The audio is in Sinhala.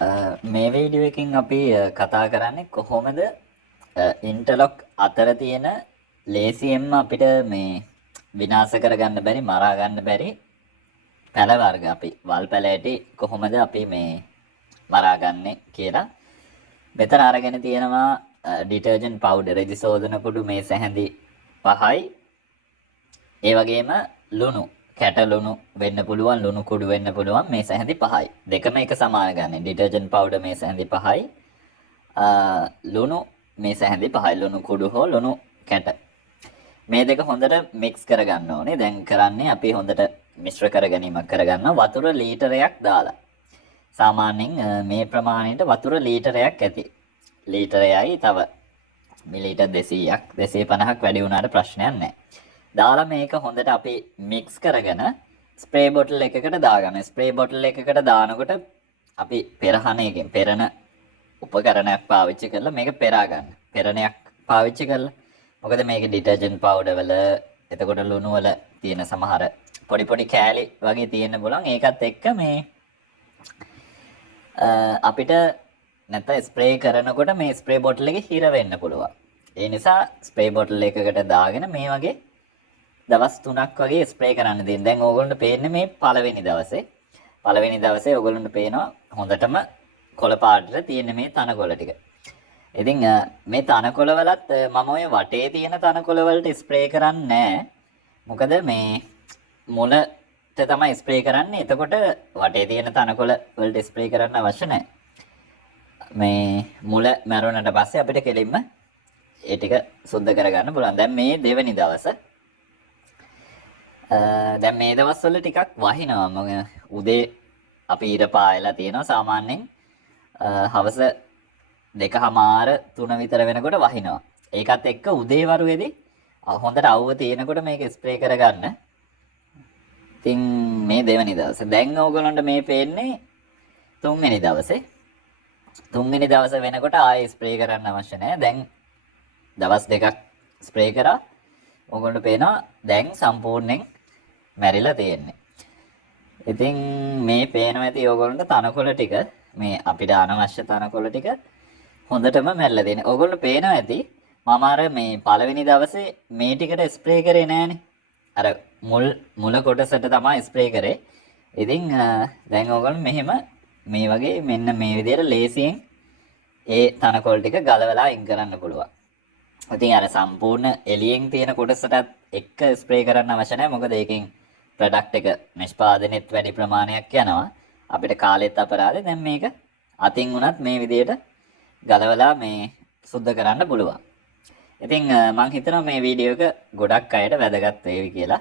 මේ වීඩියෝ එකකින් අපි කතා කරන්නේ කොහොමද ඉන්ටර්ලොක් අතර තියෙන ලේසියෙන්ම අපිට මේ විනාශ කරගන්න බැරි මරා ගන්න බැරි පැල වර්ග අපි වල් පැල ඇටි කොහොමද අපි මේ මරාගන්නේ කියලා. මෙතන අරගෙන තියෙනවා ඩිටර්ජන්ට් පවුඩර් රෙදි සෝදන කුඩු මේ සැහැඳි 5යි. ඒ වගේම ලුණු කැට ලුණු වෙන්න පුළුවන්, ලුණු කුඩු වෙන්න පුළුවන්, මේ සැහැඳි 5යි. දෙකම එක සමාන ගන්න. ඩිටර්ජන්ට් පවුඩර් මේ සැහැඳි 5යි. ලුණු මේ සැහැඳි 5යි. ලුණු කුඩු හෝ ලුණු කැට. මේ දෙක හොඳට මික්ස් කරගන්න ඕනේ. දැන් කරන්නේ අපි හොඳට මිශ්‍ර කර ගැනීමක් කරගන්න වතුර ලීටරයක් දාලා. සාමාන්‍යයෙන් මේ ප්‍රමාණයට වතුර ලීටරයක් ඇති. ලීටරයයි තව මිලිලීටර් 200ක් 250ක් වැඩි වුණාට ප්‍රශ්නයක් නැහැ. දාලා මේක හොඳට අපි මික්ස් කරගෙන ස්ප්‍රේ බොටල් එකකට දාගන්න. ස්ප්‍රේ බොටල් එකකට දානකොට අපි පෙරහණයකින් පෙරණ උපකරණයක් පාවිච්චි කරලා මේක පෙරා ගන්න. පෙරණයක් පාවිච්චි කරලා. මොකද මේක ඩිටර්ජන්ට් පවුඩර් වල එතකොට ලුණු වල තියෙන සමහර පොඩි පොඩි කෑලි වගේ තියෙන්න බලන් ඒකත් එක්ක මේ අපිට නැත්නම් ස්ප්‍රේ කරනකොට මේ ස්ප්‍රේ බොටල් එකේ හිර වෙන්න පුළුවන්. ඒ නිසා ස්ප්‍රේ බොටල් එකකට දාගෙන මේ වගේ දවස් 3ක් වගේ ස්ප්‍රේ කරන්න දෙන්න. දැන් ඕගොල්ලන්ට පේන්නේ මේ පළවෙනි දවසේ. පළවෙනි දවසේ ඕගොල්ලන්ට පේනවා හොඳටම කොළ පාටට තියෙන මේ තනකොළ ටික. ඉතින් මේ තනකොළ වලත් මම ඔය වටේ තියෙන තනකොළ වලට ස්ප්‍රේ කරන්නේ නැහැ. මොකද මේ මුලට තමයි ස්ප්‍රේ කරන්නේ. එතකොට වටේ තියෙන තනකොළ වලට ස්ප්‍රේ කරන්න අවශ්‍ය නැහැ. මේ මුල මැරුණට පස්සේ අපිට කෙලින්ම ඒ ටික සුද්ධ කරගන්න පුළුවන්. දැන් මේ දෙවෙනි දවස. දැන් මේ දවස්වල ටිකක් වහිනවා. මම උදේ අපි ඉර පායලා තියෙනවා. සාමාන්‍යයෙන් හවස 2:00 3 විතර වෙනකොට වහිනවා. ඒකත් එක්ක උදේ වරුවේදී හොඳට අවුව තියෙනකොට මේක ස්ප්‍රේ කරගන්න. ඉතින් මේ දෙවෙනි දවසේ. දැන් ඕගොල්ලන්ට මේ පේන්නේ තුන්වෙනි දවසේ. තුන්වෙනි දවස වෙනකොට ආයෙ ස්ප්‍රේ කරන්න අවශ්‍ය නැහැ. දැන් දවස් දෙකක් ස්ප්‍රේ කරා. ඕගොල්ලන්ට පේනවා දැන් සම්පූර්ණයෙන් මැරිලා තියෙන්නේ. ඉතින් මේ පේනවා ඇති ඕගොල්ලන්ට තනකොළ ටික මේ අපිට අනවශ්‍ය තනකොළ ටික හොඳටම මැරිලා තියෙන්නේ. ඕගොල්ලන්ට පේනවා ඇති මම අර මේ පළවෙනි දවසේ මේ ටිකට ස්ප්‍රේ කරේ නෑනේ. අර මුල කොටසට තමයි ස්ප්‍රේ කරේ. ඉතින් දැන් ඕගොල්ලෝ මෙහෙම මේ වගේ මෙන්න මේ විදිහට ලේසියෙන් ඒ තනකොළ ටික ගලවලා අයින් කරන්න පුළුවන්. ඉතින් අර සම්පූර්ණ එළියෙන් තියෙන කොටසටත් එක්ක ස්ප්‍රේ කරන්න අවශ්‍ය නැහැ. මොකද ඒකෙන් ප්‍රොඩක්ට් එක නිෂ්පාදනයේත් වැඩි ප්‍රමාණයක් යනවා. අපිට කාලෙත් අපරාධේ. දැන් මේක අතින් උනත් මේ විදිහට ගලවලා මේ සුද්ධ කරන්න පුළුවන්. ඉතින් මම හිතනවා මේ වීඩියෝ එක ගොඩක් අයට වැදගත් වේවි කියලා.